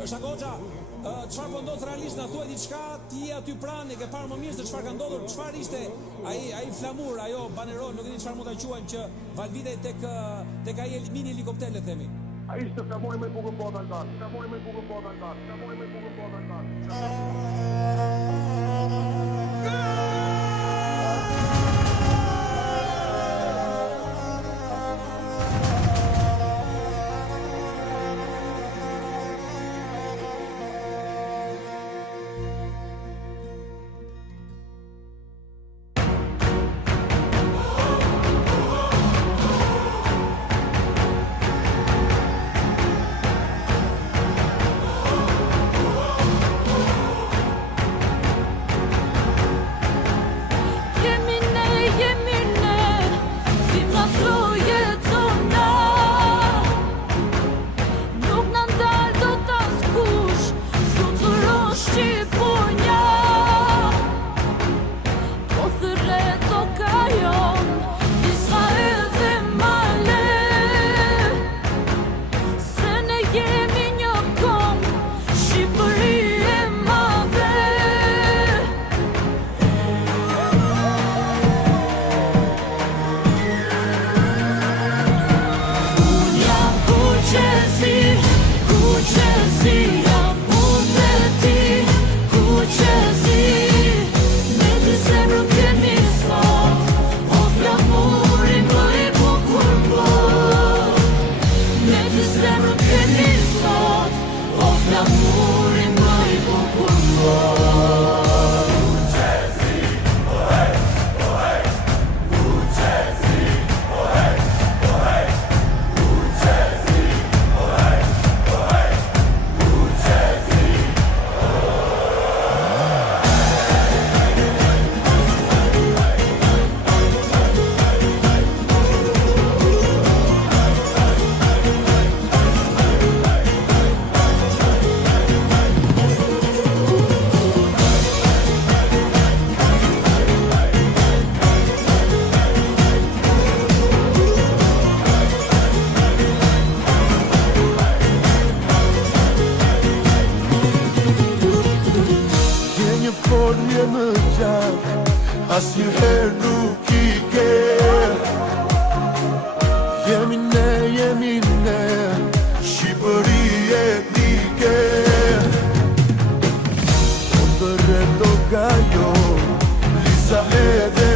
Shakoxa, çfarë po ndodh realisht, na thuaj diçka, ti je aty pranë, ke parë më mirë se çfarë ka ndodhur, çfarë ishte ai flamur, ajo banerol, nuk e di çfarë mund ta quajmë, që valvitej tek ai mini helikopter, le themi. Ai ishte flamuri më i bukur botën tonë. Flamuri më i bukur botën tonë. Flamuri më i bukur botën tonë. Asnjëherë nuk I ke. Jemi ne, Shqipëri etnike. O të rretoka jo, Lisa edhe